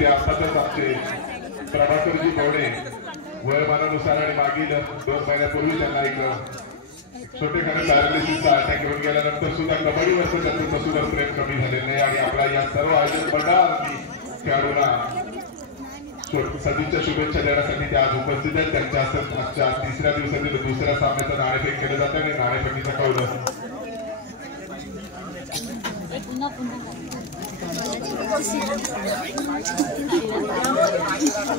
ते अर्थातच आमचे प्रभाकरजी कवडे वयोमानानुसार आणि मागील 2 महिन्यापूर्वी त्यांना एक छोटेखाने पॅरालिसिसचा अटॅक येऊन गेल्यानंतर सुद्धा कबड्डीवर त्यांचं तसुभर प्रेम कमी झाले नाही आणि आपला या सर्व आयोजक मंडळांनी खेळाडूंना सदिच्छा शुभेच्छा देण्यासाठी ते आज उपस्थित आहेत। त्यांच्या हस्ते आजच्या 3ऱ्या दिवसातील 2ऱ्या सामन्याचं नाणेफेक केलं जातं आणि नाणेफेकीचा कौल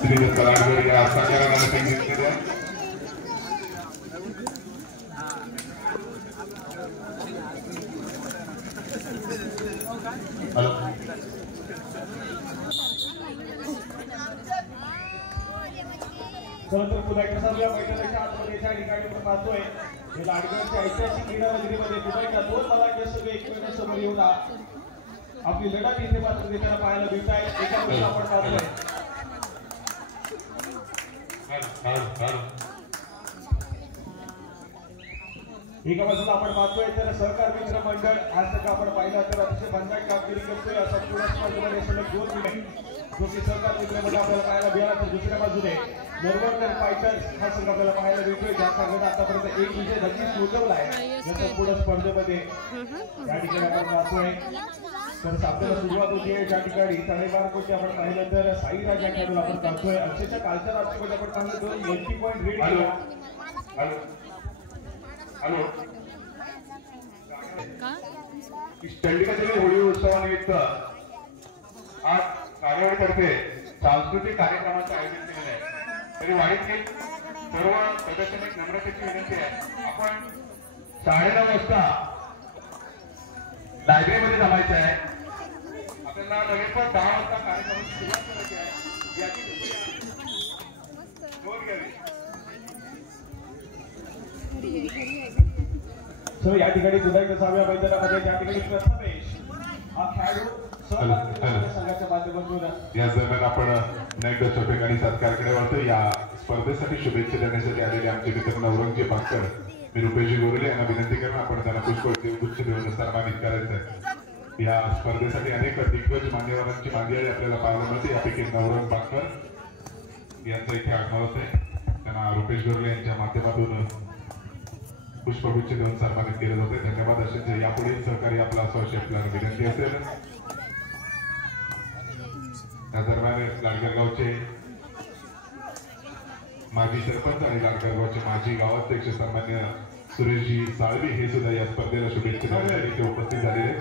श्रीदत्त लाडकर या संघाला नाणेफेक घेतलेली आहे। पुन्हा एकदा सर्व मैदानाच्या आतमध्ये ज्या ठिकाणी आपण पाहतोय हे लाडकरच्या ऐतिहासिक क्रीडानगरीमध्ये पुन्हा एकदा 2 मालांचे एकमेकांसमोर येऊन आपली लढत इथे मात्र देताना पाहायला मिळत आहे। एका बाजूला आपण पाहतोय तर सहकार मित्र मंडळ हा संघ आपण पाहिला तर अतिशय भंडार कामगिरी करतोय। असा पुढे स्पर्धेमध्ये सलग 2 मिनिट जो की सहकार मित्र मंडळ आपल्याला पाहायला मिळाला तर दुसऱ्या बाजूने नरवडकर फायटर्स हा संघ आपल्याला पाहायला मिळतोय ज्यांचा गट आतापर्यंत 1 विजय नक्कीच नोंदवला आहे। नंतर पुढे स्पर्धेमध्ये या ठिकाणी आपण पाहतोय तर सामन्याला सुरुवात होती आहे ज्या ठिकाणी तळेगावमध्ये आपण पाहिलं तर साईराज या खेळाडूला आपण पाहतोय। अक्षरशः कालच्या रात्रीमध्ये आपण पाहिलं 2 multi point red Chandigarh Holi उत्सवानिमित्त आज कार्यवाहीतर्फे सांस्कृतिक कार्यक्रमाचं आयोजन केलेलं आहे। तरी वाईट सर्व सदस्यांना एक नम्रतेची विनंती आहे, आपण 9:30 वाजता लायब्ररीमध्ये जमायचं आहे। आपल्याला लगेच 10 वाजता कार्यक्रमाची सुरुवात करायची आहे। याची नोंद घ्यावी। सो या ठिकाणी पुन्हा एकदा 6व्या मैदानामध्ये ज्या ठिकाणी प्रथमेश हा खेळाडू संघाच्या माध्यमातून या दरम्यान आपण अनेक छोटेखानी सत्कारकडे वळतो। या स्पर्धेसाठी शुभेच्छा देण्यासाठी आलेले आमचे मित्र नवरंगजी पाकर मी रुपेशजी गोरले यांना विनंती करून आपण त्यांना पुष्पगुच्छ देऊन सन्मानित करायचं आहे। या स्पर्धेसाठी अनेक दिग्गज मान्यवरांची मांदियाळी आपल्याला पाहायला मिळते। यापैकी नवरंग पाकर यांचं इथे आगमन होते, त्यांना रुपेश गोरले यांच्या माध्यमातून पुष्पगुच्छ देऊन सन्मानित केले जाते। धन्यवाद। असेच यापुढील सहकारी आपला असं आपल्याला विनंती असेल। या दरम्यान लाडगरगावचे माजी सरपंच आणि लाडगरगावचे माजी गावाध्यक्ष सन्मान्य सुरेशजी साळवी हे सुद्धा या स्पर्धेला शुभेच्छा देण्यासाठी इथे उपस्थित झालेले।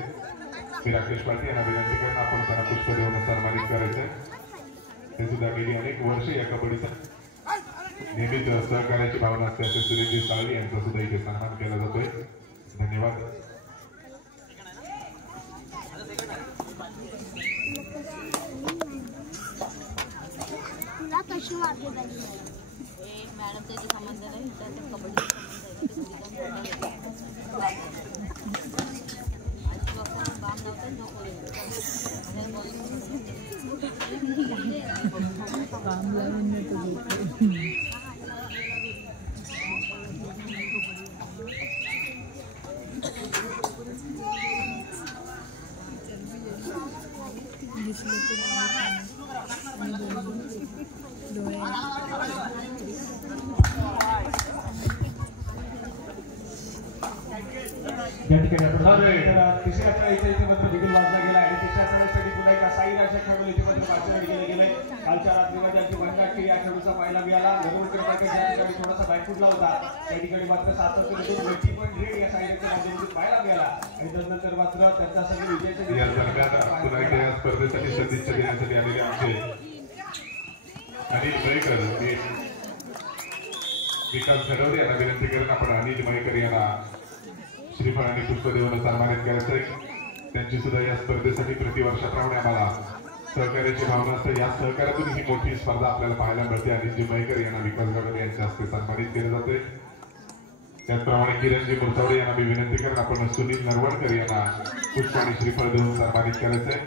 मी राकेश पाटील यांना विनंती करून आपण त्यांना पुष्प देऊन सन्मानित करायचं आहे। ते सुद्धा गेली अनेक वर्षे या कबड्डीचा नेहमीच सहकार्याची भावना असते असे सुरेशजी साळवी यांचा सुद्धा इथे सन्मान केला जातोय। धन्यवाद। मॅडम त्याचे संबंध नाही कबड्डी या ठिकाणी आपण तिसऱ्या खेळाचा इथे मात्र बिगुल वाजला गेला आणि तिसऱ्या खेळासाठी पुन्हा एका साईराजच्या खेळाडूला इथे मात्र पाचवेळी केले गेले। कालच्या रात्रीमध्ये आणखी वनकाठी या खेळाडूचा पाहायला मिळाला। नरवडकर फायटर्स या ठिकाणी थोडासा बॅकफुटला होता, त्या ठिकाणी मात्र 7 मल्टी पॉइंट रेड या साईराजच्या माध्यमातून पाहायला मिळाला आणि त्यानंतर मात्र त्यांचा सगळे विजयाचे या दरम्यान या स्पर्धेसाठी सदिच्छा देण्यासाठी आलेले आमचे अनिल मयेकर विकास घडवले यांना विनंती करून आपण अनिल मयेकर यांना श्रीफळ आणि पुष्प देऊन सन्मानित करायचं। त्यांची सुद्धा या स्पर्धेसाठी प्रतिवर्षाप्रमाणे आम्हाला सहकार्याची भावना असते। या सहकार्यातून ही मोठी स्पर्धा आपल्याला पाहायला मिळते। अनिलजी मयेकर यांना विकास घडवले यांच्या हस्ते सन्मानित केले जाते। त्याचप्रमाणे किरणजी मुरसावडे यांना मी विनंती करून आपण सुनील नरवडकर यांना पुष्प आणि श्रीफळ देऊन सन्मानित करायचंय।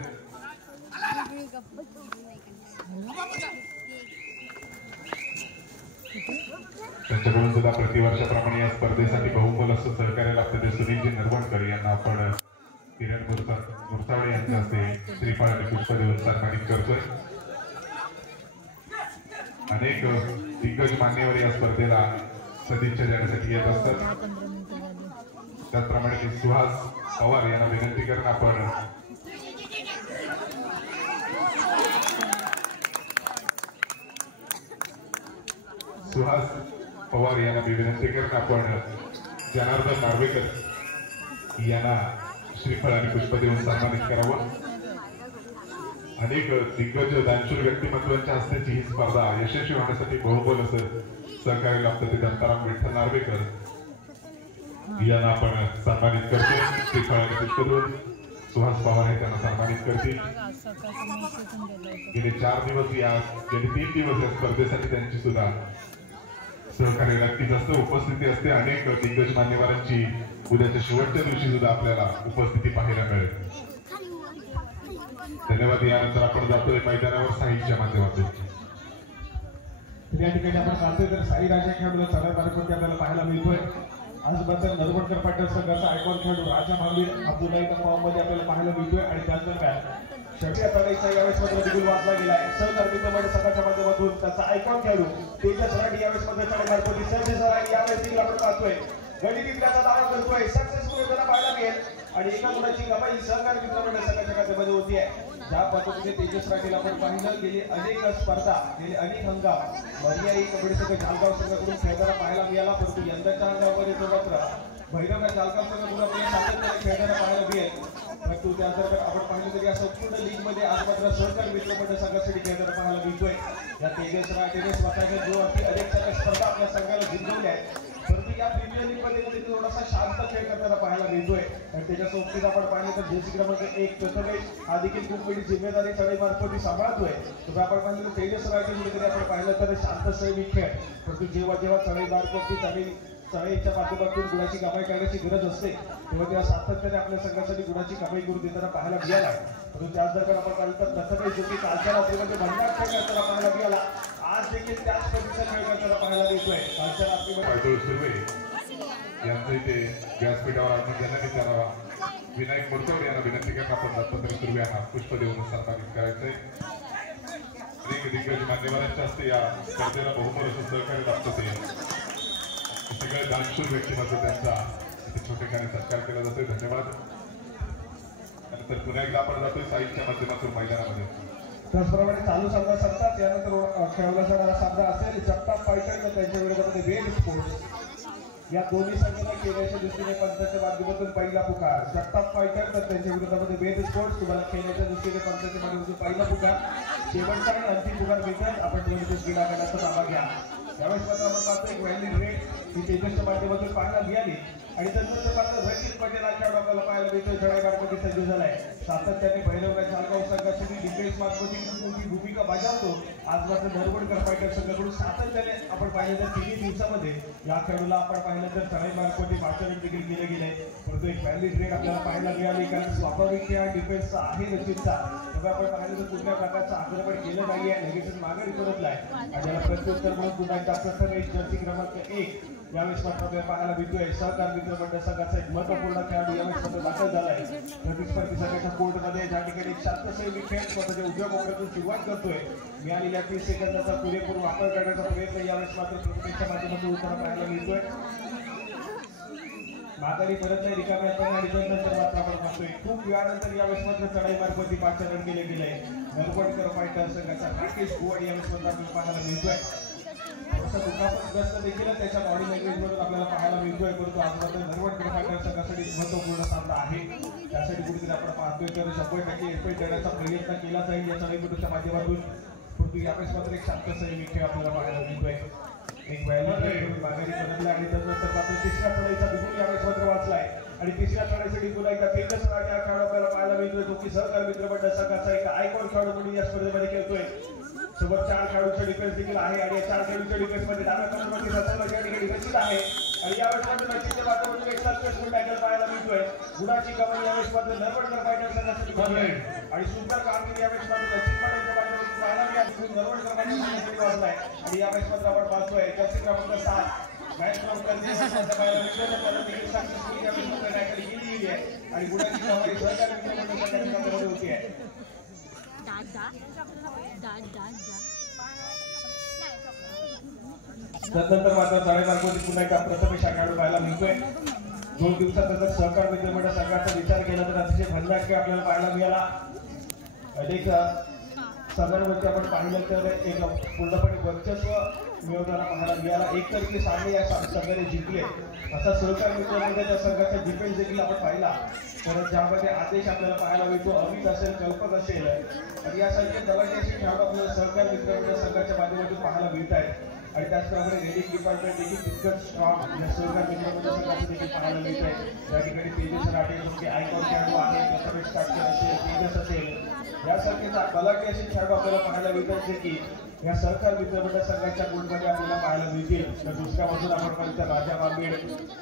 त्यांच्याकडून सुद्धा प्रतिवर्षाप्रमाणे या स्पर्धेसाठी बहुमोल असं सहकार्य लागतं ते सुनीलजी नरवडकर यांना आपण किरण मुरसावडे यांच्या हस्ते श्रीफळ आणि पुष्प देऊन सन्मानित करतोय। अनेक दिग्गज मान्यवर या स्पर्धेला सदिच्छा देण्यासाठी येत असतात. त्याचप्रमाणे सुहास पवार यांना विनंती करून आपण सुहास पवार यांना मी विनंती करून आपण जनार्दन नार्वेकर यांना श्रीफळ आणि पुष्प देऊन सन्मानित करावं. अनेक दिग्गज दानशूर व्यक्तिमत्वांच्या हस्त्याची ही स्पर्धा यशस्वी होण्यासाठी बहुबल असं सहकार्य लाभतं ते दत्ताराम विठ्ठल नार्वेकर यांना आपण सन्मानित करतो. श्रीफळ आणि पुष्प देऊन सुहास पवार हे त्यांना सन्मानित करतील. गेले 3 दिवस या स्पर्धेसाठी त्यांची सुद्धा सहकार्य नक्कीच असतं, उपस्थिती असते. अनेक दिग्गज मान्यवरांची उद्याच्या शेवटच्या दिवशी सुद्धा आपल्याला उपस्थिती पाहायला मिळेल. धन्यवाद. यानंतर आपण जातोय मैदानावर साईच्या माध्यमातून. या ठिकाणी आपण पाहतोय तर साई राजा खेळाडूला चढाई मार्गावरती आपल्याला पाहायला मिळतोय. आज मात्र नरवडकर पाटील संघाचा आयकॉन खेळाडू राजा महावीर हा पुन्हा एकदा फॉर्म मध्ये आपल्याला पाहायला मिळतोय. आणि त्याच दरम्यान शेवटी चढाईचा यावेळेस मात्र बिगुल वाचला गेलाय. सहकर्मी संघाच्या माध्यमातून त्याचा आयकॉन खेळाडू तेजस राठी यावेळेस मध्ये चढाई मार्गावरती सर्जेस राठी यावेळेस देखील आपण पाहतोय गणितीचा दावा करतोय. सक्सेसफुल त्याला पाहायला मिळेल. आणि एका मुलाची कमाई सहकार मित्रमंडळ संघाच्या खात्यामध्ये होती आहे. ज्या पद्धतीने तेजस राठीला आपण पाहिलं गेले अनेक स्पर्धा गेले अनेक हंगाम मर्याई कबड्डी संघ जालगाव संघाकडून खेळताना पाहायला मिळाला. परंतु यंदाच्या हंगामामध्ये तो मात्र भैरवना जालगाव संघाकडून आपल्याला सातत्याने खेळताना पाहायला मिळेल. परंतु त्यानंतर आपण पाहिलं तरी या संपूर्ण लीग मध्ये आज मात्र सहकार मित्रमंडळ संघासाठी खेळताना पाहायला मिळतोय. या तेजस राठीने स्वतःच्या जीवाची अनेक स्पर्धा आपल्या संघाला जिंकवल्या आहेत. परंतु या प्रीमियर लीग मध्ये थोडासा शांत खेळ करताना पाहायला मिळतोय. आणि त्याच्या सोबतीत आपण पाहिलं तर जर्सी क्रमांक 1 प्रथमेश हा देखील खूप मोठी जिम्मेदारी चढाई मार्फत सांभाळतोय. तर आपण पाहिलं तर तेजस राठी मध्ये आपण पाहिलं तर शांत सैनिक खेळ. परंतु जेव्हा चढाई मार्फत चढाईच्या माध्यमातून गुणाची कमाई करण्याची गरज असते तेव्हा तेव्हा सातत्याने आपल्या संघासाठी गुणाची कमाई करून देताना पाहायला मिळाला. परंतु त्याच दरम्यान आपण पाहिलं तर प्रथमेश जो की कालच्या रात्रीमध्ये भन्नाट खेळ करताना पाहायला मिळाला. आज देखील त्याच पद्धतीचा खेळ करताना पाहायला मिळतोय. कालच्या रात्रीमध्ये यांचं इथे व्यासपीठावर आणून देण्यात करावा. विनायक मोडतोडे यांना विनंती करून आपण दत्तात्रय सुर्वे यांना पुष्प देऊन सन्मानित करायचंय. अनेक दिग्गज मान्यवरांच्या हस्ते या स्पर्धेला बहुमोल असं सहकार्य लाभतं. ते सगळे दानशूर व्यक्तिमत्व त्यांचा इथे छोटेखाने सत्कार केला जातोय. धन्यवाद. त्यानंतर पुन्हा एकदा आपण जातोय साईच्या माध्यमातून मैदानामध्ये. त्याचप्रमाणे चालू सामना संपतात यानंतर खेळवला जाणारा सामना असेल जगताप फायटर त्यांच्या विरोधामध्ये वेद स्पोर्ट्स. या दोन्ही संघांना खेळण्याच्या दृष्टीने पंचाच्या माध्यमातून पहिला पुकार. जगताप फायटर तर त्यांच्या विरोधामध्ये वेद स्पोर्ट्स तुम्हाला खेळण्याच्या दृष्टीने पंचाच्या माध्यमातून पहिला पुकार. शेवटचा आणि अंतिम पुकार मिळतात. आपण निवडणूक क्रीडा करण्याचा ताबा घ्या. यावेळेस मात्र आपण पाहतो एक व्हॅलिड रेट ही तेजसच्या माध्यमातून पाहायला मिळाली. आणि त्यानंतर मात्र रचित पटेल हा खेळाडू आपल्याला पाहायला मिळतोय. चढाई मार्गावरती सज्ज झालाय. सातत्याने भैरवना जालगाव संघासाठी डिफेन्स मार्गावरती खूप मोठी भूमिका बजावतो. आज मात्र नरवडकर फायटर संघाकडून सातत्याने आपण पाहिलं तर 3 दिवसामध्ये या खेळाडूला आपण पाहिलं तर चढाई मार्गावरती वाचन देखील केले गेले. परंतु एक व्हॅलिड रेट आपल्याला पाहायला मिळाली. कारण स्वाभाविक खेळ डिफेन्सचा आहे रचितचा. तेव्हा आपण पाहिलं तर कुठल्या प्रकारचं आक्रमण केलं नाहीये. लगेच माघारी परतलाय. आणि याला प्रत्युत्तर म्हणून पुन्हा एकदा प्रथमेश जर्सी क्रमांक 1 यावेळेस मात्र आपल्याला पाहायला मिळतोय. सहकार मित्रमंडळ संघाचा एक महत्वपूर्ण खेळाडू यावेळेस मात्र दाखल झालाय. प्रतिस्पर्धी संघाच्या कोर्टमध्ये ज्या ठिकाणी शांतसैनिक खेळ स्वतःच्या उजव्या कोपऱ्यातून सुरुवात करतोय. मिळालेल्या 30 सेकंदाचा पुरेपूर वापर करण्याचा प्रयत्न यावेळेस मात्र प्रथमेशच्या माध्यमातून उत्तर पाहायला मिळतोय. माघारी परत नाही रिकाम्या आणि नंतर मात्र आपण पाहतोय खूप वेळानंतर यावेळेस मात्र चढाई मार्फत पाचारण केले गेले. नरवडकर फायटर संघाचा राकेश गोवड यावेळेस मात्र आपल्याला पाहायला मिळतोय. दुखापतग्रस्त देखील त्याच्या बॉडी लँग्वेज मधून आपल्याला पाहायला मिळतोय. परंतु आज मात्र नरवडकर फायटर संघासाठी महत्वपूर्ण सामना आहे. त्यासाठी कुठेतरी आपण पाहतोय तर 100% एफएट देण्याचा प्रयत्न केला जाईल या चढाईच्या माध्यमातून. परंतु यावेळेस मात्र एक शांत सैनिक खेळ आपल्याला पाहायला मिळतोय. एक व्हॅलिड माघारी परतला आणि त्यानंतर मात्र तिसऱ्या चढाईचा बिगुल यावेळेस मात्र वाचलाय. आणि तिसऱ्या चढाईसाठी पुन्हा एकदा तेजस राठी हा खेळाडू आपल्याला पाहायला मिळतोय. जो की सहकार मित्रमंडळ संघाचा एक आयकॉन खेळाडू म्हणून या स्पर्धेमध्ये खेळतोय. सोबत 4 खेळाडूंचा डिफेन्स देखील आहे. आणि या 4 खेळाडूंच्या डिफेन्स मध्ये डाव्या कॉर्नरवरती रचना या ठिकाणी रचित आहे. आणि यावेळेस मात्र रचितच्या माध्यमातून एक सक्सेसफुल टॅकल पाहायला मिळतोय. गुणाची कमाई यावेळेस मात्र नरवडकर फायटर संघासाठी होते. आणि सुंदर कामगिरी यावेळेस मात्र रचित पटेलच्या माध्यमातून पाहायला मिळाली. नरवडकर फायटर संघासाठी वाचलाय. आणि यावेळेस मात्र आपण पाहतोय जर्सी क्रमांक 7 मॅच क्रमांक पाहायला मिळतोय. सक्सेसफुल यावेळेस मात्र टॅकल केली आहे. आणि गुणाची कमाई सहकारी मित्रमंडळ संघामध्ये होती आहे. त्यानंतर मात्र साडेबारामध्ये पुन्हा एकदा प्रथमेश हा खेळाडू पाहायला मिळतोय. 2 दिवसानंतर सहकार मित्रमंडळ संघाचा विचार केला तर अतिशय भन्नाट खेळ आपल्याला पाहायला मिळाला. अनेक संघांवरती आपण पाहिलं तर एक पूर्णपणे वर्चस्व मिळवताना पाहायला मिळाला. एकतर्फी सामने या संघाने जिंकले. असा सहकार मित्रमंडळाच्या संघाचा डिफेन्स देखील आपण पाहिला तर ज्यामध्ये आदेश आपल्याला पाहायला मिळतो, अमित असेल, कल्पक असेल आणि यासारखे दलाचे असे खेळाडू आपल्याला सहकार मित्रमंडळ संघाच्या माध्यमातून पाहायला मिळत आहेत. आणि त्याचप्रमाणे रेडिंग डिपार्टमेंट देखील तितकंच स्ट्रॉंग या सहकार मित्रमंडळ संघाचं देखील पाहायला मिळत आहे. त्या ठिकाणी तेजस राठे तुमचे आयकॉन खेळाडू आहेत, प्रथमेश काटकर असेल, तेजस असेल, यासारखे बलाढ्य असे खेळाडू आपल्याला पाहायला मिळतात जे की या सहकार मित्रमंडळ संघाच्या गुणमध्ये आपल्याला पाहायला मिळतील. तर दुसऱ्या बाजूला आपण पाहिलं राजा बांबेड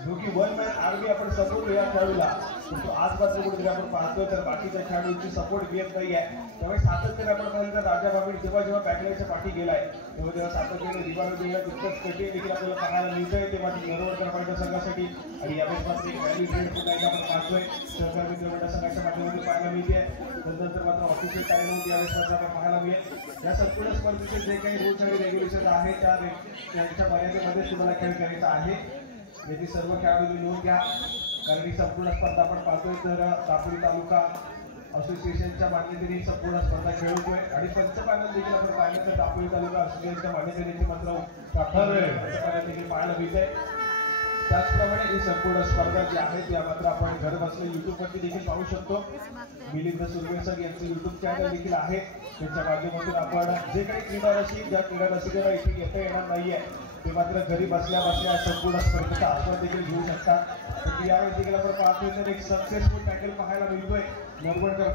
जो की वन मॅन आर्मी आपण सपोर्ट या खेळाडूला, परंतु आज मात्र कुठेतरी आपण पाहतोय तर बाकीच्या खेळाडूंची सपोर्ट घेत नाही आहे. त्यामुळे सातत्याने आपण पाहिलं तर राजा बांबेड जेव्हा बॅकलाईनच्या पाठी गेलाय तेव्हा सातत्याने रिबाउंड देणं तितकंच कठीण देखील आपल्याला पाहायला मिळतंय. ते मात्र नरवडकर पाहिजे संघासाठी आणि यावेळेस मात्र एक व्हॅल्यू ग्रेड पुन्हा एकदा आपण पाहतोय सहकार मित्रमंडळ संघाच्या माध्यमातून पाहायला मिळते. त्यानंतर मात्र ऑफिशियल टाइम आउट यावेळेस मात्र आपण पाहायला मिळेल. या संपूर्ण स्पर्धेचे जे काही रूल्स आणि रेग्युलेशन आहे त्यांच्या मर्यादेमध्ये तुम्हाला खेळ करायचा आहे. याची सर्व खेळाडूंनी नोंद घ्या कारण ही संपूर्ण स्पर्धा आपण पाहतोय तर दापोली तालुका असोसिएशनच्या मान्यतेने संपूर्ण स्पर्धा खेळवतोय आणि पंचपायनल देखील आपण पाहिलं तर दापोली तालुका असोसिएशनच्या मान्यतेने मात्र देखील पाहायला मिळते. त्याचप्रमाणे ही संपूर्ण स्पर्धा जी आहे ती मात्र आपण घर बसले युट्यूबवरती देखील पाहू शकतो. मिलिंद सुर्वे सर यांचं युट्यूब चॅनल देखील आहे. त्यांच्या माध्यमातून आपण जे काही क्रीडा रसिक ज्या क्रीडा रसिकांना इथे येता येणार नाहीये ते मात्र घरी बसल्या बसल्या संपूर्ण स्पर्धेचा आस्वाद देखील घेऊ शकतात. यावेळी देखील आपण पाहतोय तर एक सक्सेसफुल टॅकल पाहायला मिळतोय नरवडकर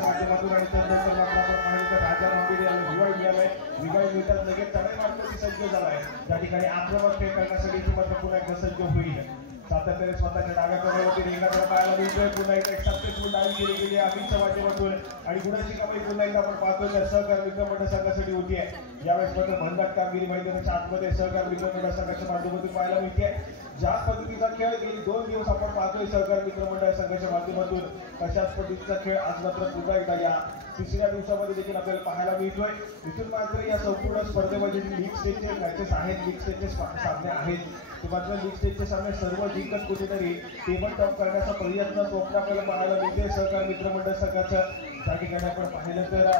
माध्यमातून आणि त्यानंतर आपण पाहिलं तर राजा बांबेड याला रिवाईव्ह मिळालाय. रिवाईव्ह मिळतात लगेच तडे मारण्याची सज्ज झालाय. त्या ठिकाणी आक्रमक खेळ करण्यासाठी मात्र पुन्हा एकदा सज्ज होईल. सातत्याने स्वतःच्या डाव्या कमरावरती रेंगाकडे पाहायला मिळतोय. पुन्हा एकदा एक सक्सेसफुल डावी केली गेली अमितच्या माध्यमातून आणि गुणाची कमाई पुन्हा एकदा आपण पाहतोय तर सहकार मित्रमंडळ संघासाठी होती आहे. यावेळेस मात्र भन्नाट कामगिरी मैदानाच्या आतमध्ये सहकार मित्रमंडळ संघाच्या माध्यमातून पाहायला मिळते. ज्या पद्धतीचा खेळ गेली 2 दिवस आपण पाहतोय सहकार मित्रमंडळ संघाच्या माध्यमातून तशाच पद्धतीचा खेळ आज मात्र पुन्हा एकदा या तिसऱ्या दिवसामध्ये देखील आपल्याला पाहायला मिळतोय. इथून मात्र या संपूर्ण स्पर्धेमध्ये लीग स्टेजचे मॅचेस आहेत, लीग स्टेजचे सामने आहेत. मात्र लीग स्टेजचे सामने सर्व जिंकत कुठेतरी टेबल टॉप करण्याचा प्रयत्न स्वप्न आपल्याला पाहायला मिळते सहकार मित्रमंडळ संघाचं. त्या ठिकाणी आपण पाहिलं तर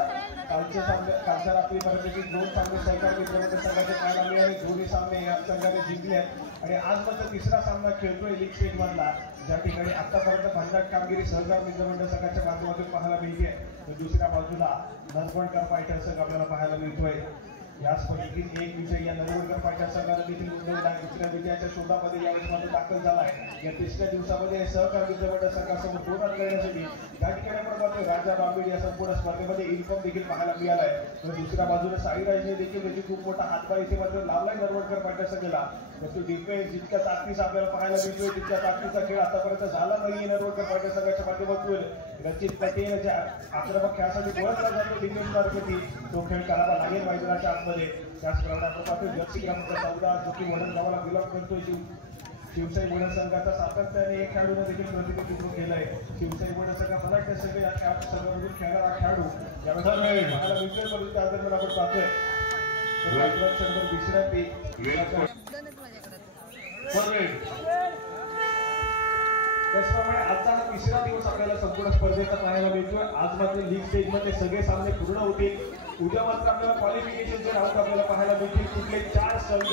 कालच्या रात्रीपर्यंत 2 सामने सहकार मित्रमंडळ संघाचे पाहायला मिळाले. दोन्ही सामने या संघाने जिंकले आणि आज मात्र तिसरा सामना खेळतोय लीग स्टेज मधला ज्या ठिकाणी आतापर्यंत भन्नाट कामगिरी सहकार मित्रमंडळ संघाच्या माध्यमातून पाहायला मिळते. तर दुसऱ्या बाजूला नरवडकर फायटर संघ आपल्याला पाहायला मिळतोय. या स्पर्धेतील एक विजय या नरवडकर फायटर संघाने देखील नोंदवला आहे. दुसऱ्या विजयाच्या शोधामध्ये यावेळेस मात्र दाखल झालाय. या तिसऱ्या दिवसामध्ये सहकार मित्रमंडळ संघासमोर तोंड करण्यासाठी त्या ठिकाणी आपण पाहतोय राजा बांबेड या संपूर्ण स्पर्धेमध्ये इन्कम देखील पाहायला मिळालाय. तर दुसऱ्या बाजूला साईराजने देखील त्याची खूप मोठा हातभार इथे मात्र लावलाय नरवडकर फायटर संघाला. तर तो डिफेन्स जितक्या ताकदीचा आपल्याला पाहायला मिळतोय तितक्या ताकदीचा खेळ आतापर्यंत झाला नाही नरवडकर फायटर संघाच्या माध्यमातून. रचित पटेल ज्या आक्रमक खेळासाठी ओळखला जातो डिफेन्स मार्फती तो खेळ करावा लागेल मैदानाच्या आतमध्ये. त्याचप्रमाणे आपण पाहतोय जर्सी क्रमांक 14 जो की वडद गावाला बिलॉंग करतोय शिवशाही वडद संघाचा सातत्याने एक खेळाडूने देखील प्रतिनिधित्व केलंय. शिवशाही वडद संघ मला सगळे या संघामधून खेळणारा खेळाडू यावेळेस पाहायला मिळतोय. परंतु त्या दरम्यान आपण पाहतोय विश्रांती त्याचप्रमाणे आजचा हा तिसरा दिवस आपल्याला संपूर्ण स्पर्धेचा पाहायला मिळतोय. आज मात्र लीग स्टेज मध्ये सगळे सामने पूर्ण होतील. उद्या मात्र आपल्याला क्वालिफिकेशनचे राऊंड आपल्याला पाहायला मिळतील. कुठले 4 संघ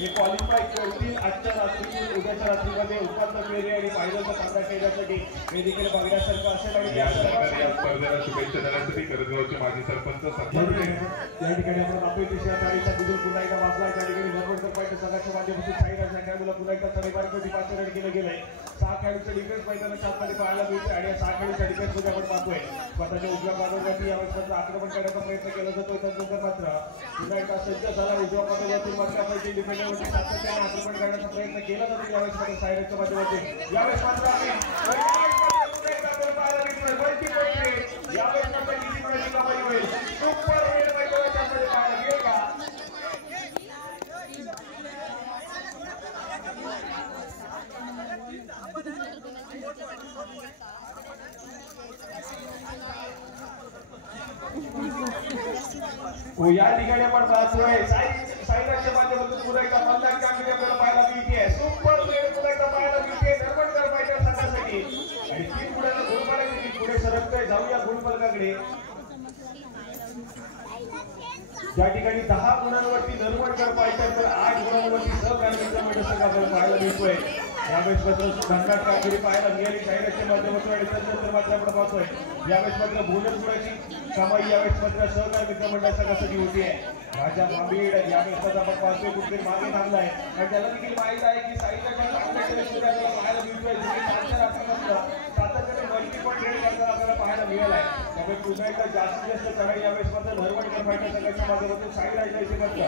हे क्वालिफाय करतील आजच्या रात्री उद्याच्या रात्रीमध्ये उपांत्य फेरी आणि फायनलचा सामना खेळण्यासाठी हे देखील बघण्यासारखं असेल. आणि या स्पर्धेला शुभेच्छा देण्यासाठी करंजगावचे माजी सरपंच या ठिकाणी आपण आपली तिसऱ्या तारीखचा बिजूल पुन्हा एकदा वाचला. त्या ठिकाणी नरवडकर फायटर संघाच्या माध्यमातून साईराज या खेळाडूला पुन्हा एकदा 5.5 रन केलं गेलंय. 6 खेळाडूचं डिफेन्स मैदानाच्या आतमध्ये पाहायला मिळते आणि या 6 खेळाडूच्या डिफेन्स मध्ये आपण पाहतोय स्वतःच्या उजव्या बाजूवरती यावेळेस आक्रमण करण्याचा प्रयत्न केला जातो. त्यानंतर मात्र पुन्हा एकदा सज्ज झाला उजव्या बाजूवरती मात्र डिफेंडरवरती सातत्याने आक्रमण करण्याचा प्रयत्न केला जातो. यावेळेस मात्र साईराजच्या माध्यमातून यावेळेस मात्र यावेळेस मात्र किती गुणाची कमाई होईल सुपर वेळ मैदानाच्या मध्ये पाहायला मिळेल का? या ठिकाणी आपण पाहतोय साईराजच्या माध्यमातून पुन्हा एकदा मल्हार कामगिरी आपल्याला पाहायला मिळते. सुपर प्लेयर पुन्हा एकदा पाहायला मिळते नरवडकर फायटर संघासाठी आणि 3 गुणांना गुणफलकाकडे पुढे सरकतोय. जाऊया गुणफलकाकडे. ज्या ठिकाणी 10 गुणांवरती नरवडकर फायटर तर 8 गुणांवरती सहकारी मित्र मंडळ संघ आपल्याला पाहायला मिळतोय. यावेळेस मात्र भन्नाट कामगिरी पाहायला मिळाली साईराजच्या माध्यमातून आणि त्यानंतर मात्र आपण पाहतोय यावेळेस मात्र बोनस गुणाची कमाई यावेळेस मात्र सहकारी मित्र मंडळ संघासाठी होती आहे. राजा मांबीड यावेळेस मात्र आपण पाहतोय कुठेतरी मागे थांबलाय आणि त्याला देखील माहित आहे की साईराजच्या चांगल्या पाहायला मिळतोय. सातत्याने मल्टीपॉइंट रेड करताना आपल्याला पाहायला मिळालाय. त्यामुळे पुन्हा एकदा जास्तीत जास्त चढाई यावेळेस मात्र नरवडकर फायटर संघाच्या माध्यमातून साईराजला इथे मात्र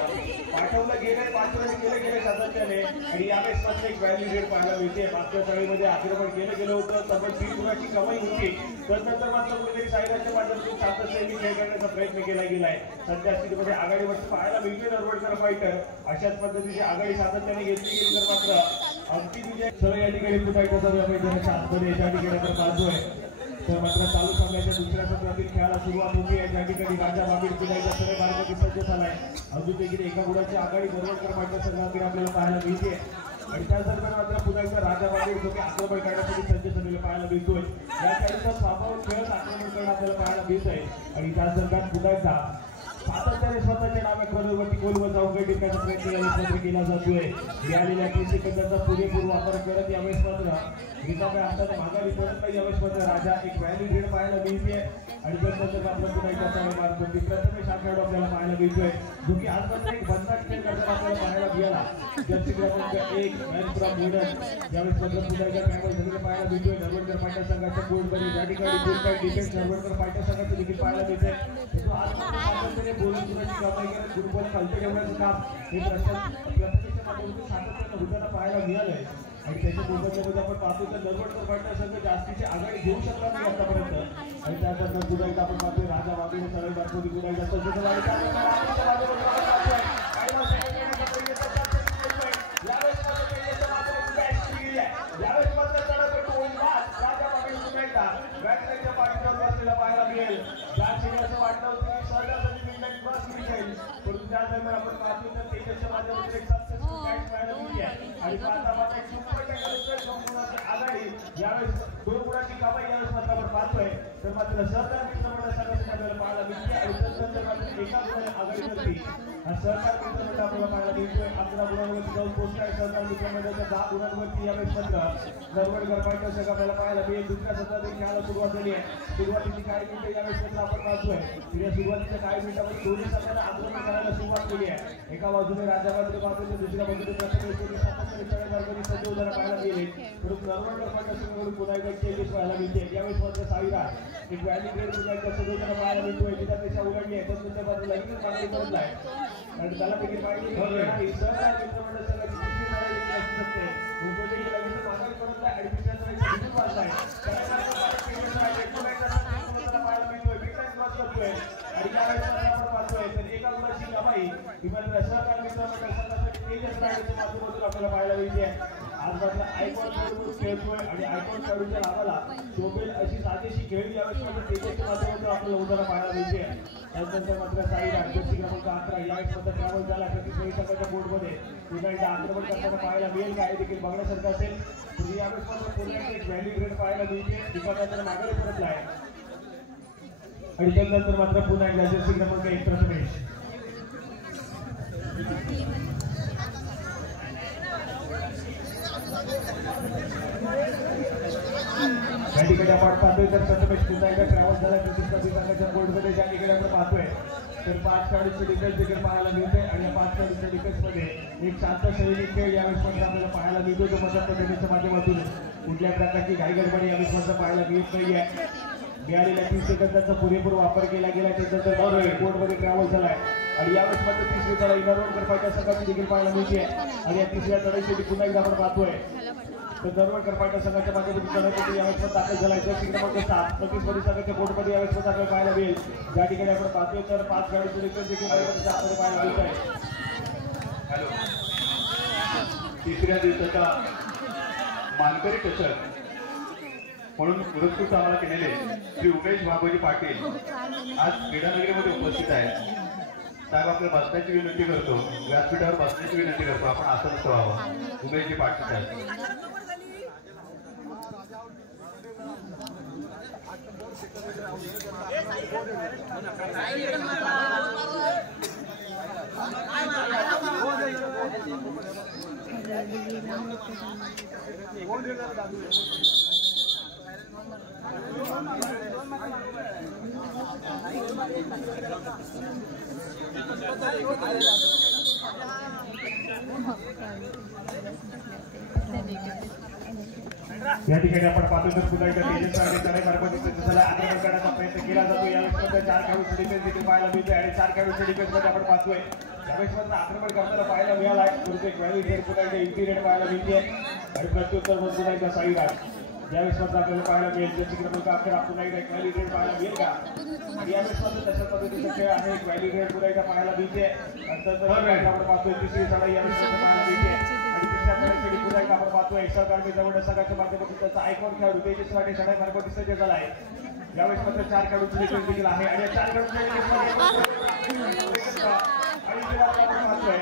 पाठवलं गेलंय 5 रन केले सातत्याने आणि यावेळेस मात्र एक व्हॅल्यू रेड पाहायला मिळते. मागच्या चढाईमध्ये आक्रमण केलं होतं तब्बल 3 गुणाची कमाई होती. त्यानंतर मात्र कुठेतरी साईराजच्या माध्यमातून सातत्याने खेळ करण्याचा प्रयत्न केला गेलाय. सध्या स्थितीमध्ये आघाडीवरती पाहायला मिळते नरवडकर फायटर. अशाच पद्धतीची आघाडी सातत्याने घेतली गेली तर मात्र अंतिम विजय सगळं या ठिकाणी पुन्हा एकदा मैदानाच्या आतमध्ये ज्या ठिकाणी आपण पाहतोय तर मात्र चालू सामन्याच्या दुसऱ्या सत्रातील खेळाला सुरुवात होती आहे. ज्या ठिकाणी राजा मांबीड पुन्हा एकदा सरळ मार्गाने सज्ज झालाय. अजून देखील एका गुणाची आघाडी नरवडकर फायटर संघाकडे आपल्याला पाहायला मिळते आणि त्याच दरम्यान मात्र पुन्हा एकदा राजा मांबीड जो की आक्रमण करण्यासाठी सज्ज झालेला पाहायला मिळतोय. या खेळाचा स्वाभाविक खेळच आक्रमण करणं आपल्याला पाहायला मिळत आहे आणि त्याच दरम्यान पुन्हा एकदा सातत्याने स्वतःच्या डाव्या कॉर्नरवरती गोलवर जाऊन गडी टिकण्याचा प्रयत्न यावेळेस केला जातोय. मिळालेल्या 30 सेकंदाचा पुरेपूर वापर करत यावेळेस मात्र रिकाम्या हाताने माघारी परत नाही. यावेळेस मात्र राजा एक व्हॅल्यू रेड पाहायला मिळते आणि त्यानंतर आपलं पुन्हा एकदा चांगला मार्ग प्रथमेश आठवडा आपल्याला पाहायला मिळतोय जो की आज मात्र एक भन्नाट खेळ करताना आपल्याला पाहायला मिळाला. जर्सी क्रमांक 1 मॅनपुरा मोडन यावेळेस मात्र पुन्हा एकदा ट्रॅव्हल झालेलं पाहायला मिळतोय. नरवडकर फायटर संघाच्या बोर्डमध्ये या ठिकाणी फुल टाईम डिफेन्स नरवडकर फायटर संघाचं देखील पाहायला मिळतंय. तो आज मात्र बोलून गुणाची कमाई करत गुरुबल खालचं ठेवण्याचं काम हे प्रत्यक्षाच्या माध्यमातून सातत्यानं होताना पाहायला मिळालंय आणि त्याच्या मोबदल्यामध्ये आपण पाहतो तर नरवडकर फायटर संघ जास्तीची आघाडी घेऊ शकला नाही आतापर्यंत आणि त्यानंतर पुन्हा एकदा आपण पाहतोय राजा मांबीड सरळ मार्गाने पुन्हा एकदा सज्ज झाला आणि यावेळेस मात्र चढापट होईल राजा मांबीड पुन्हा एकदा बॅटरीच्या पाठीवर बसलेला पाहायला मिळेल. ज्या शिंगाचं वाटलं होतं की सहजासहजी मिनिटात बस मिळेल परंतु त्या दरम्यान आपण पाहतो तर तेजसच्या माध्यमातून एक सक्सेसफुल कॅच पाहायला मिळते आणि पाहता एक सुपर आघाडी यावेळेस 2 गुणाची कमाई यावेळेस मात्र आपण पाहतोय. तर मात्र सहकार मित्र मंडळ संघासाठी आपल्याला पाहायला मिळते आणि त्यानंतर मात्र एका गुणाने आघाडीवरती हा सहकार मित्र मंडळ आपल्याला पाहायला मिळतोय. 11 गुणांवरती जाऊन पोहोचलाय सहकार मित्र मंडळाच्या 10 गुणांवरती यावेळेस मात्र नरवडकर फायटर संघ आपल्याला पाहायला मिळेल. दुसऱ्या सत्रातील खेळाला सुरुवात झाली आहे. सुरुवातीची काही मिनिटं यावेळेस मात्र आपण पाहतोय या सुरुवातीच्या काही मिनिटांमध्ये दोन्ही संघांना आक्रमण करायला सुरुवात केली आहे. एका बाजूने राजा मात्र पाहतोय तर दुसऱ्या बाजूने प्रथमेश सातत्याने मार्गाने सज्ज होताना पाहायला मिळेल. परंतु नरवडकर फायटर संघाकडून पुन्हा एकदा चेंजेस पाहायला मिळते. यावेळेस मात्र साईराज एक व्हॅल्यू रेड सजवताना पाहायला मिळतोय. जिथे त्याच्या उलटली आहे त्यानंतर मात्र लगेच मागणी करतलाय आणि त्याला देखील पाहिजे सहकार मित्र मंडळ संघाची तिसरी लढाई देखील असू शकते. देखील लगेच माघारी करतलाय आणि तिसऱ्या लढाईचा विजय वाचलाय पाहायला मिळतोय. विक्रम क्रॉस करतोय आणि त्यावेळेस आपण पाहतोय तर एका गुणाची कमाई किंवा सहकार मित्र मंडळ संघासाठी तेजस राणेच्या माध्यमातून आपल्याला पाहायला मिळते. आज मात्र आयकॉन खेळतोय आणि आयकॉन खेळूच्या नावाला शोभेल अशी साजेशी खेळ यावेळेस मात्र तेजसच्या माध्यमातून आपल्याला उद्याला पाहायला मिळते. त्यानंतर मात्र साईराज जर्सी क्रमांक 11 यावेळेस मात्र ट्रॅव्हल झाला प्रतिस्पर्धी संघाच्या बोर्डमध्ये पुन्हा एकदा आक्रमण करताना पाहायला मिळेल का हे देखील बघण्यासारखं असेल. तर यावेळेस मात्र पुन्हा एक व्हॅल्यू ग्रेड पाहायला मिळते. विभागात माघारी परतला आहे आणि त्यानंतर मात्र पुन्हा एकदा जर्सी क्रमांक 1 प्रथमेश या ठिकाणी आपण पाहतोय तर प्रथमेश पुन्हा एकदा ट्रॅव्हल झाला प्रतिस्पर्धी संघाच्या बोर्डमध्ये ज्या ठिकाणी आपण पाहतोय तर 5 खेळाडूंचे डिफेन्स देखील पाहायला मिळते आणि या 5 खेळाडूंच्या डिफेन्समध्ये एक शांत शैली खेळ यावेळेस मात्र आपल्याला पाहायला मिळतो. तो मध्य प्रदेशच्या माध्यमातून कुठल्या प्रकारची घाईगडबडी यावेळेस मात्र पाहायला मिळत नाहीये. मिळालेल्या 30 सेकंदाचा पुरेपूर वापर केला गेला त्यानंतर कोर्टमध्ये ट्रॅव्हल झालाय आणि यावेळेस मात्र तिसरी लढाई नरवडकर फायटर संघाची देखील पाहायला मिळते आणि या तिसऱ्या लढाईसाठी पुन्हा एकदा आपण पाहतोय तर नरवडकर फायटर संघाच्या माध्यमातून लढाईसाठी यावेळेस दाखल झालाय. जर्सी क्रमांक 7 प्रतिस्पर्धी संघाच्या कोर्टमध्ये यावेळेस आपल्याला पाहायला मिळेल. ज्या ठिकाणी आपण पाहतोय तर 5 खेळाडूंचे देखील पाहायला मिळत आहे. हॅलो, तिसऱ्या दिवसाचा मानकरी कसरत म्हणून पुरस्कृत आम्हाला केलेले श्री उमेश बाबूजी पाटील आज क्रीडानगरीमध्ये उपस्थित आहेत. साहेब आपल्याला बसण्याची विनंती करतो, व्यासपीठावर बसण्याची विनंती करतो. आपण आसनस्थ व्हावं. उमेशजी पाटील साहेब. या ठिकाणी आपण पाहतो तर पुन्हा एकदा तेजस आणि त्याने मार्फत आक्रमण करण्याचा प्रयत्न केला जातो. यावेळेस 4 खेळाडू डिफेन्स देखील पाहायला मिळते आणि 4 खेळाडू डिफेन्स मध्ये आपण पाहतोय यावेळेस मात्र आक्रमण करताना पाहायला मिळाला आहे. पुढचे व्हॅली रेड पुन्हा एकदा इंटिरियर पाहायला मिळते आणि प्रत्युत्तर मग पुन्हा एकदा साई राज यावेळेस मात्र आपल्याला पाहायला मिळेल. जसे क्रमांक 11 पुन्हा एकदा एक व्हॅली रेड पाहायला मिळेल का. आणि यावेळेस मात्र तशा पद्धतीचा खेळ आहे. एक व्हॅली रेड पुन्हा एकदा पाहायला मिळते. नंतर आपण पाहतोय तिसरी सळा यावेळेस पाहायला मिळते आणि तिसऱ्या सळाची पुन्हा एकदा आपण पाहतोय सहकारी जवळ संघाच्या माध्यमातून त्याचा आयकॉन खेळाडू तेजस वाटे सळा मार्फत सज्ज झाला आहे. यावेळेस मात्र 4 खेळाडूंची डिफेन्स देखील आहे आणि 4 खेळाडूंच्या आणि आपण पाहतोय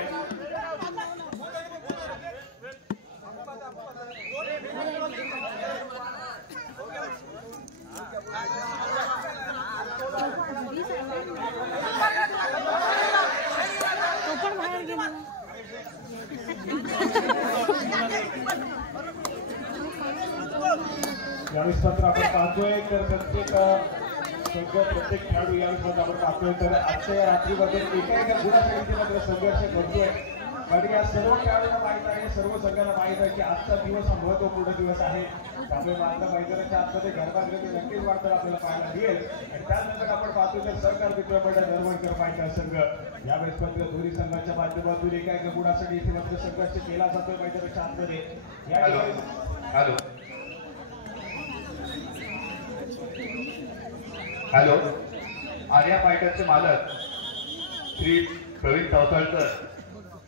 तो पण बाहेर गेला. यावेळेस मात्र आपण पाहतोय तर प्रत्येक खेळाडू यावेळेस मात्र आपण पाहतोय तर आजच्या रात्रीमध्ये एका गुणासाठी मात्र संघर्ष करतोय. कारण या सर्व खेळाडूंना माहित आहे, सर्व संघांना माहित आहे की आजचा दिवस हा महत्वपूर्ण दिवस आहे. त्यामुळे मात्र मैदानाच्या आतमध्ये गरबागरबी नक्कीच वाटतं आपल्याला पाहायला मिळेल. आणि त्यानंतर आपण पाहतो तर सहकार मित्र मंडळ नरवणकर पाहिजे संघ यावेळेस मात्र दोन्ही संघाच्या माध्यमातून एका गुणासाठी इथे मात्र संघर्ष केला जातोय मैदानाच्या आतमध्ये. हॅलो हॅलो आर्या फायटरचे मालक श्री प्रवीण चौसाळकर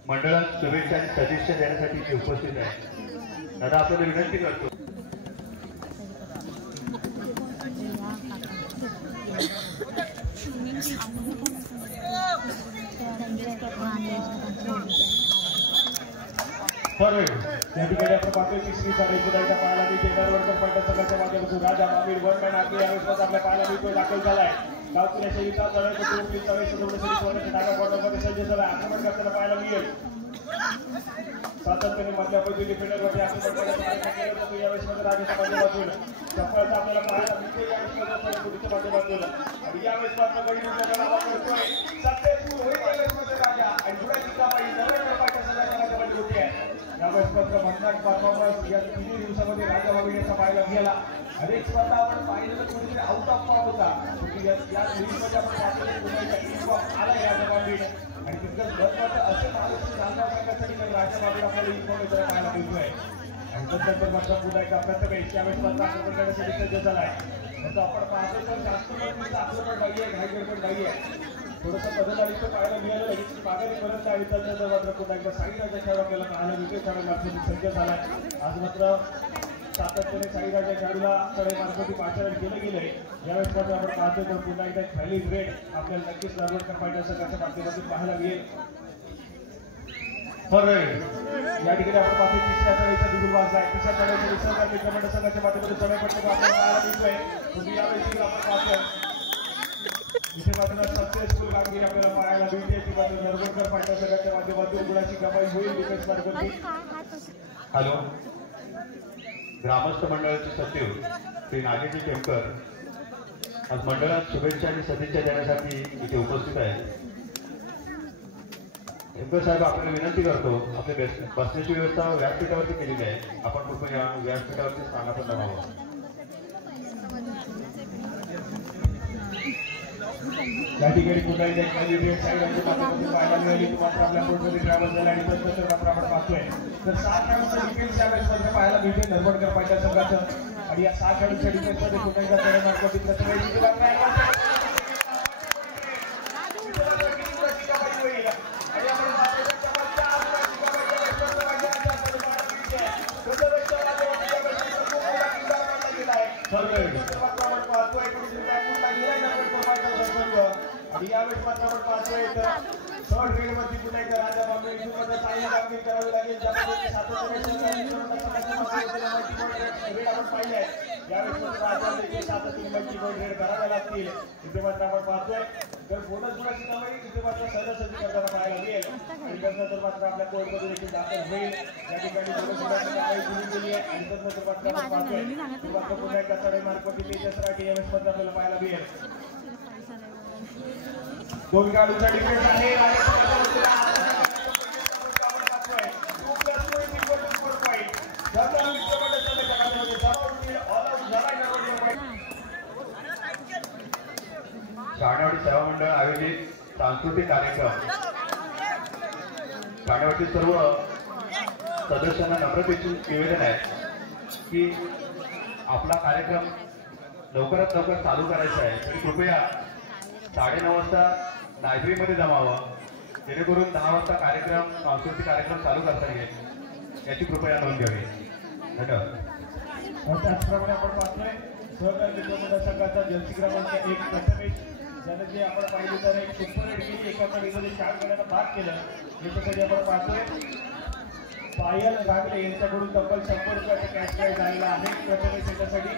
मंडळात शुभेच्छा आणि सदिच्छा देण्यासाठी इथे उपस्थित आहे. दादा आपल्याला विनंती करतो. त्या ठिकाणी आपण पाहतोय तिसरी साडे पुन्हा पाहायला मिळते. नरवणकर पाहिजे संघाच्या माध्यमातून राजा मामीड वन मॅन आपली यावेळेस आपल्या पाहायला मिळतोय दाखल झालाय. गावच्या शैलीचा डाव्या कॉर्नरमध्ये सज्ज झाला. आक्रमण करताना पाहायला मिळेल. सातत्याने मधल्या पैकी डिफेंडरमध्ये आक्रमण करण्याचा प्रयत्न केला जातो. यावेळेस मध्ये राजाच्या माध्यमातून सफळता आपल्याला पाहायला मिळते. यावेळेस पुढच्या माध्यमातून आणि यावेळेस मात्र गडी दावा करतोय. सक्सेसफुल होईल यावेळेस मध्ये राजा आणि पुढे जिंकाबाई नरवणकर पाहिजे संघाच्या माध्यमातून होती आहे. यावेळेस मात्र भन्नाट परफॉर्मन्स या 3 दिवसामध्ये राजा वाविडेचा पाहायला मिळाला. अनेक स्पर्धा आपण पाहिलं तर कुठेतरी आउट ऑफ फॉर्म होता. या लिगमध्ये आपण पाहिलं आला या वाविड आणि तितकंच महत्वाचं असे महाराष्ट्र जालना संघासाठी राजा वाविड आपल्याला इन्फॉर्मेशन पाहायला मिळतोय. आणि नंतर मात्र पुन्हा एकदा प्रथमेश त्यावेळेस मात्र आक्रमण करण्यासाठी सज्ज झालाय. त्याचं आपण पाहतो तर जास्त पद्धतीचं आक्रमण नाहीये, घाई गडबड नाहीये. थोडंसं बदलाडीचं पाहायला मिळालं लगेच माघारी परत आहे. त्यानंतर मात्र पुन्हा एकदा साईराजा खेळाडू आपल्याला पाहायला मिळते. त्यामुळे मात्र सज्ज झालाय. आज मात्र सातत्याने साईराजा खेळाडूला कडे मार्फती पाचारण केलं गेलंय. यावेळेस मात्र आपण पाहतोय तर पुन्हा एकदा व्हॅली रेड आपल्याला नक्कीच नरवणकर पाहिजे संघाच्या माध्यमातून पाहायला मिळेल. या ठिकाणी आपण पाहतो तिसऱ्या चढाईचा बिगुल वाजला आहे. तिसऱ्या चढाईचा सहकार मित्र मंडळ संघाच्या माध्यमातून चढाईपट्ट आपल्याला पाहायला मिळतोय. यावेळेस आपण पाहतोय इथे मात्र सक्सेसफुल कामगिरी आपल्याला पाहायला मिळते. ती मात्र नरवणकर पाहिजे संघाच्या माध्यमातून गुणाची कमाई होईल डिफेन्स मार्फती. हॅलो ग्रामस्थ मंडळाचे सचिव श्री नागेजी टेमकर आज मंडळात शुभेच्छा आणि सदिच्छा देण्यासाठी इथे उपस्थित आहे. टेमकर साहेब आपल्याला विनंती करतो, आपली बसण्याची व्यवस्था व्यासपीठावरती केलेली आहे. आपण कृपया व्यासपीठावरती स्थानापन्न व्हावं. या ठिकाणी पुन्हा एकदा साईराजाच्या माध्यमातून पाहायला मिळाली. मात्र आपल्या कोर्टमध्ये ट्रॅव्हल झाला आणि नंतर मात्र आपण पाहतोय तर 6 खेळाडूंचं डिफेन्स यावेळेस मात्र पाहायला मिळते नरवणकर पाहिजे संघाचं. आणि या 6 खेळाडूंच्या डिफेन्समध्ये पुन्हा एकदा चढ मार्फती आणि यावेळेस मात्र आपण पाहतोय तर थर्ड रेड वरती पुन्हा एकदा राजा बाबू इथून मध्ये चांगली कामगिरी करावी लागेल. ज्या पद्धतीने सातत्याने रेड आपण पाहिले यावेळेस मात्र राजा देखील सातत्याने मल्टी पॉईंट रेड करावे लागतील. इथे मात्र आपण पाहतोय तर बोनस गुणाची कमाई इथे मात्र सहजासहजी करताना पाहायला मिळेल आणि त्यानंतर मात्र आपल्या कोर्टमध्ये देखील दाखल होईल. या ठिकाणी बोनस गुणाची कमाई दिली गेली आहे आणि त्यानंतर मात्र आपण पाहतोय मात्र पुन्हा एकदा साडे मार्कवरती तेजसराठी यावेळेस मात्र आपल्याला पाहायला मिळेल. दोन खेळाडूंचा डिफेन्स आहे शहाणेवाडी सेवा मंडळ आयोजित सांस्कृतिक कार्यक्रम. शहाणेवाडीतील सर्व सदस्यांना नम्रतेचे निवेदन आहे की आपला कार्यक्रम लवकरात लवकर चालू करायचा आहे तरी कृपया 9:30 वाजता लायब्ररीमध्ये जमावं जेणेकरून 10 वाजता कार्यक्रम सांस्कृतिक कार्यक्रम चालू करता येईल याची कृपया नोंद घ्यावी. धन्यवाद. त्याचप्रमाणे आपण पाहतोय सहकार मित्र मंडळ संघाचा जर्सी क्रमांक 1 प्रथमेश ज्याने जे आपण पाहिलं तर एक सुपर रेड केली एका कडीमध्ये 4 गड्यांना बाद केलं. याच्यासाठी आपण पाहतोय पायल रागले यांच्याकडून तब्बल 100 रुपयाचा कॅश प्राईज आलेला आहे. प्रथमेश याच्यासाठी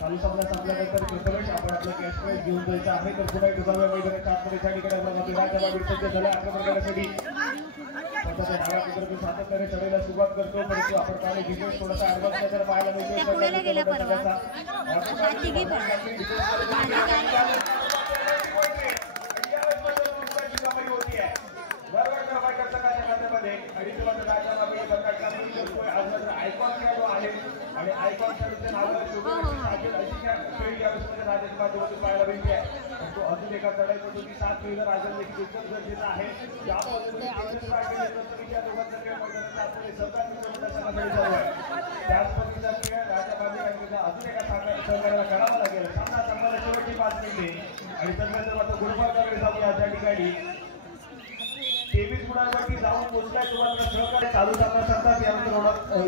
चालू सामना संपल्यानंतर प्रथमेश आपण आपला कॅश प्राईज घेऊन जायचं आहे. तर पुन्हा एकदा जाऊया मैदानाच्या आतमध्ये ठिकाणी राजा बाबीड सज्ज झाला आक्रमण करण्यासाठी स्वतःच्या डाव्या पुत्रातून सातत्याने चढायला सुरुवात करतो परंतु आपण पाहिले डिफेन्स थोडासा ऍडव्हान्स नजर पाहायला मिळतोय. आणि आयकॉन खेळाडूच्या नावाला राजाच्या माध्यमातून पाहायला मिळते तो अजून एका चढाईमध्ये की 7 वेळेला राजाला देखील तितकंच गरजेचं आहे. त्या पद्धतीने त्याच पद्धतीचा खेळ राजा बाबीला अजून एका सहकार्याला करावा लागेल. सामना संपला शेवटची 5 मिनिटे आणि त्यानंतर मात्र गुरुवारकडे जाऊया त्या ठिकाणी 23 गुणांवरती जाऊन पोहोचलाय. तुम्हाला सहकार्य चालू सामना सांगतात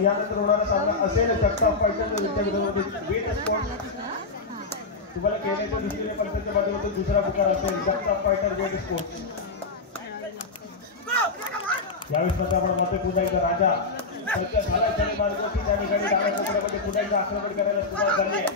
यानंतर होणारा सामना असेल जगताप फायटर विद्यापीठामध्ये वेट स्पोर्ट्स तुम्हाला खेळण्याच्या दृष्टीने पंचांच्या माध्यमातून दुसरा पुकार असेल जगताप फायटर वेट स्पोर्ट्स. यावेळेस मात्र आपण मात्र पुन्हा एकदा राजा सध्या झाला त्याने मार्गवरती त्या ठिकाणी डाव्या कोपऱ्यामध्ये पुन्हा एकदा आक्रमण करायला सुरुवात झाली आहे.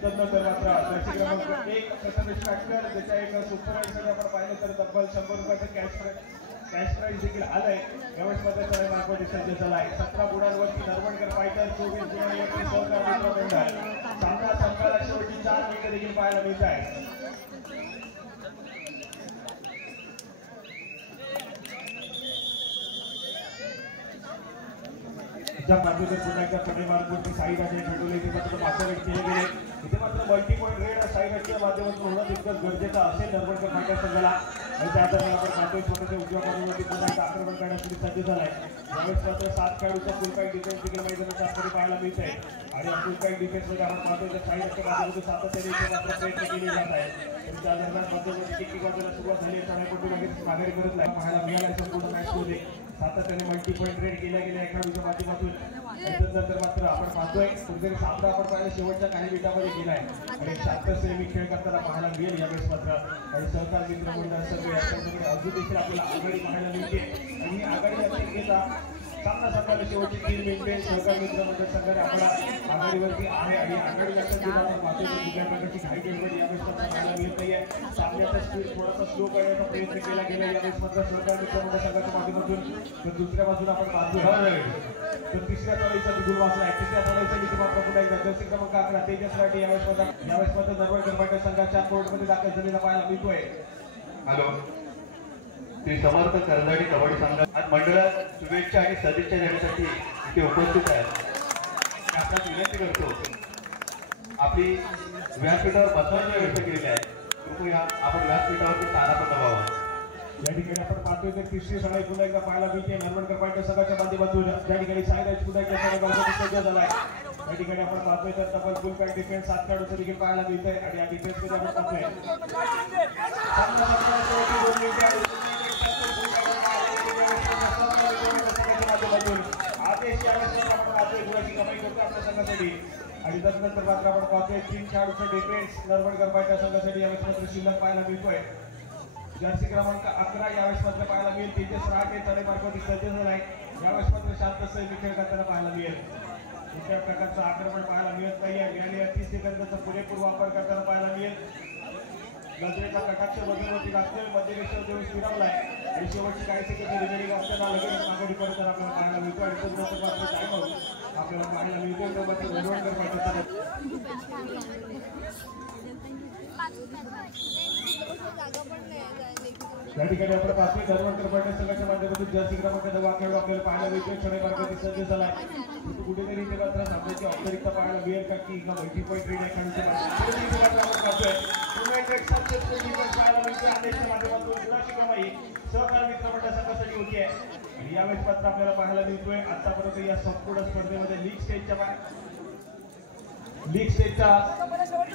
त्यानंतर मात्र जर्सी क्रमांक 1 प्रथमेश फॅक्टर ज्याच्या एक सुपर राईडसाठी आपण पाहिलं तर तब्बल 100 रुपयाचं कॅश प्राईज देखील आलंय. यावेळेस मात्र साडे मार्कवरती सज्ज झाला आहे. 17 गुणांवरती नरवणकर फायटर 24 गुणांवरती सहकार मित्र मंडळ. सामना संपला शेवटी 4 मिनिटं देखील पाहायला मिळत आहे. ज्या माध्यमातून पुन्हा एकदा कडे मार्गवरती साई राजे खेळवले ते मात्र मागच्या रेड केले गेले. इथे मात्र मल्टी पॉईंट रेड साई राजेच्या माध्यमातून होणं तितकंच गरजेचं असेल नरवणकर फायटर संघाला आणि त्या दरम्यान आपण पाहतोय स्वतःच्या उजव्या बाजूवरती पुन्हा एकदा आक्रमण करण्यासाठी सज्ज झालाय. यावेळेस मात्र 7 खेळाडूचा फुल पॅक डिफेन्स देखील मैदानाच्या आतमध्ये पाहायला मिळत आहे आणि या फुल पॅक डिफेन्समध्ये आपण पाहतोय तर साई राजच्या माध्यमातून सातत्याने मात्र प्रयत्न केले जात आहे. त्या दरम्यान मध्यवर्ती किक बाजूला सुरुवात झाली चढाईपट्टी लगेच माघारी करत पाहायला मिळाला संपूर्ण मॅचमध्ये सातत्याने मल्टी पॉईंट रेड केल्या गेल्या खेळाडूच्या माध्यमातून. त्यानंतर मात्र आपण पाहतोय कुठेतरी सामना आपण पाहिला शेवटच्या काही मिनिटांमध्ये गेलाय आणि 76 सेमी खेळ करताना पाहायला मिळेल. यावेळेस मात्र आणि सहकार मित्र मंडळ सर्व यांच्याकडे अजून देखील आपल्याला आघाडी पाहायला मिळते आणि ही आघाडी असेल घेता सामना संपला शेवटची 3 मिनिटे सहकार मित्र मंडळ संघाने आपला आघाडीवरती आहे आणि आघाडी लक्षात घेऊन आपण पाहतोय दुसऱ्या प्रकारची घाई गडबडी यावेळेस मात्र पाहायला मिळत नाहीये. सामन्याचा स्पीड थोडासा स्लो करण्याचा प्रयत्न केला गेला यावेळेस मात्र सहकार मित्र मंडळ संघाच्या माध्यमातून. तर दुसऱ्या बाजूला आपण पाहतोय तर तिसऱ्या तळाईचा बिगुल वाचला आहे. तिसऱ्या तळाईचा देखील मात्र पुन्हा एकदा जर्सी क्रमांक 11 तेजसराठी यावेळेस मात्र नरवणकर फायटर संघाच्या कोर्टमध्ये दाखल झालेला पाहायला मिळतोय. हॅलो श्री समर्थ करंजाडी कबड्डी संघ आज मंडळात शुभेच्छा आणि सदिच्छा देण्यासाठी इथे उपस्थित आहेत. आपल्याला विनंती करतो आपली व्यासपीठावर बसवण्याची व्यवस्था केलेली आहे. कृपया आपण व्यासपीठावरती स्थानापन्न व्हावं. या ठिकाणी आपण पाहतोय तर तिसरी सगळी पुन्हा एकदा पाहायला मिळते नरवणकर फायटर संघाच्या माध्यमातून. त्या ठिकाणी साईराज पुन्हा एकदा सज्ज झालाय. या ठिकाणी आपण पाहतोय तर डबल फुल पॅक डिफेन्स 7 खेळाडूचं देखील पाहायला मिळतंय आणि या डिफेन्समध्ये आपण पाहतोय आणि त्यानंतर मात्र आपण पाहतोय 3 खेळाडूंचा डिफेन्स नरवडकर पायटा संघासाठी यावेळेस मात्र शिल्लक पाहायला मिळतोय. जर्सी क्रमांक 11 यावेळेस मात्र पाहायला मिळेल. तेजस राठे तळे मार्फत सज्ज झालाय. यावेळेस मात्र शांत सैनिक खेळ करताना पाहायला मिळेल. कुठल्या प्रकारचं आक्रमण पाहायला मिळत नाहीये. मिळालेल्या 30 सेकंदाचा पुरेपूर वापर करताना पाहायला मिळेल. नजरेचा कटाक्ष मध्यवर्ती लागतोय. मध्यरेषेवर देऊन स्थिरावलाय आणि शेवटची काही सेकंद रिमेनिंग असताना लगेच मागणी परत आपल्याला पाहायला मिळतो आणि तो मात्र टाइम आउट आपल्याला पाहायला मिळतोय. तो मात्र नरवडकर पायटा या ठिकाणी आपण पाहतोय नरवडकर पायटा संघाच्या माध्यमातून जर्सी क्रमांक 9 खेळाडू आपल्याला पाहायला मिळतोय. क्षणे मार्गाने सज्ज झालाय. कुठेतरी इथे मात्र सामन्याची औपचारिकता पाहायला मिळेल का की एका मल्टी पॉईंट रीड या खेळाडूच्या सहकार मित्र मंडळ संघासाठी होती आहे. आणि यावेळेस मात्र आपल्याला पाहायला मिळतोय आतापर्यंत या संपूर्ण स्पर्धेमध्ये लीग स्टेजच्या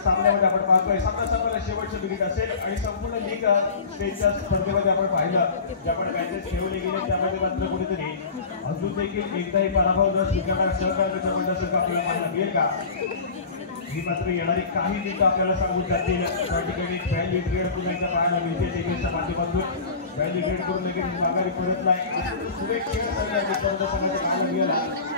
सामन्यामध्ये आपण पाहतोय सामना शेवटचं मिनिट असेल आणि संपूर्ण लीग स्टेजच्या स्पर्धेमध्ये आपण पाहिलं जे आपण मॅचेस खेळवले गेले त्यामध्ये मात्र कुठेतरी अजून देखील एकदाही पराभव न स्वीकारणारा सहकार मित्र मंडळ संघ आपल्याला पाहायला मिळेल का ही मात्र येणारी काही मिनिटं आपल्याला सांगून जातील. त्या ठिकाणी व्हॅल्यू ट्रेड पुन्हा एकदा पाहायला मिळते टेबलच्या माध्यमातून व्हॅल्यू ट्रेड करून लगेच माघारी परतलाय. सुरेख खेळ संघाचा पाहायला मिळाला.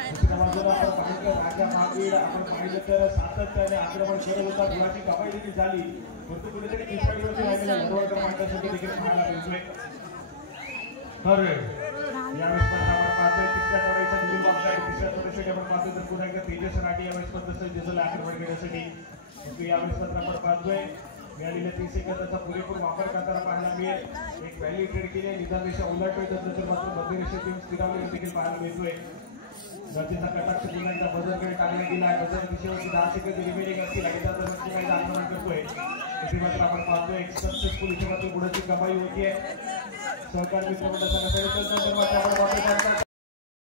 दुसऱ्या बाजूला आपण पाहिलं राजा महावीर आपण पाहिलं तर सातत्याने आक्रमण करत होता. गुणाची कमाई देखील झाली परंतु कुठेतरी पिछाडीवरती राहिलेल्या नरवडकर पायटासाठी देखील पाहायला मिळतोय. यावेळेस पण आपण पाहतोय तिसऱ्या टोळीचा नियम ऑफसाईड. तिसऱ्या टोळीसाठी आपण पाहतोय तर पुन्हा एकदा तेजस राठी यावेळेस पण सज्ज झाला आक्रमण घेण्यासाठी. यावेळेस पण आपण पाहतोय मिळालेल्या 30 सेकंदाचा पुरेपूर वापर करताना पाहायला मिळेल. एक व्हॅल्यू ट्रेड केली आहे निदान रेषा उलटतोय तर मात्र मध्यरेषेतून स्थिरावलेला देखील पाहायला मिळतोय. गतीचा कटाक्ष पुन्हा एकदा बजरकडे टाकला गेला आहे. बजर दिशेवरती 10 सेकंद रिमेनिंग असतील आणि त्यानंतर काही आक्रमण करतोय. इथे मात्र आपण पाहतोय एक सक्सेसफुल इथे मात्र गुणाची कमाई होतीये सहकार मित्र मंडळ संघाकडे.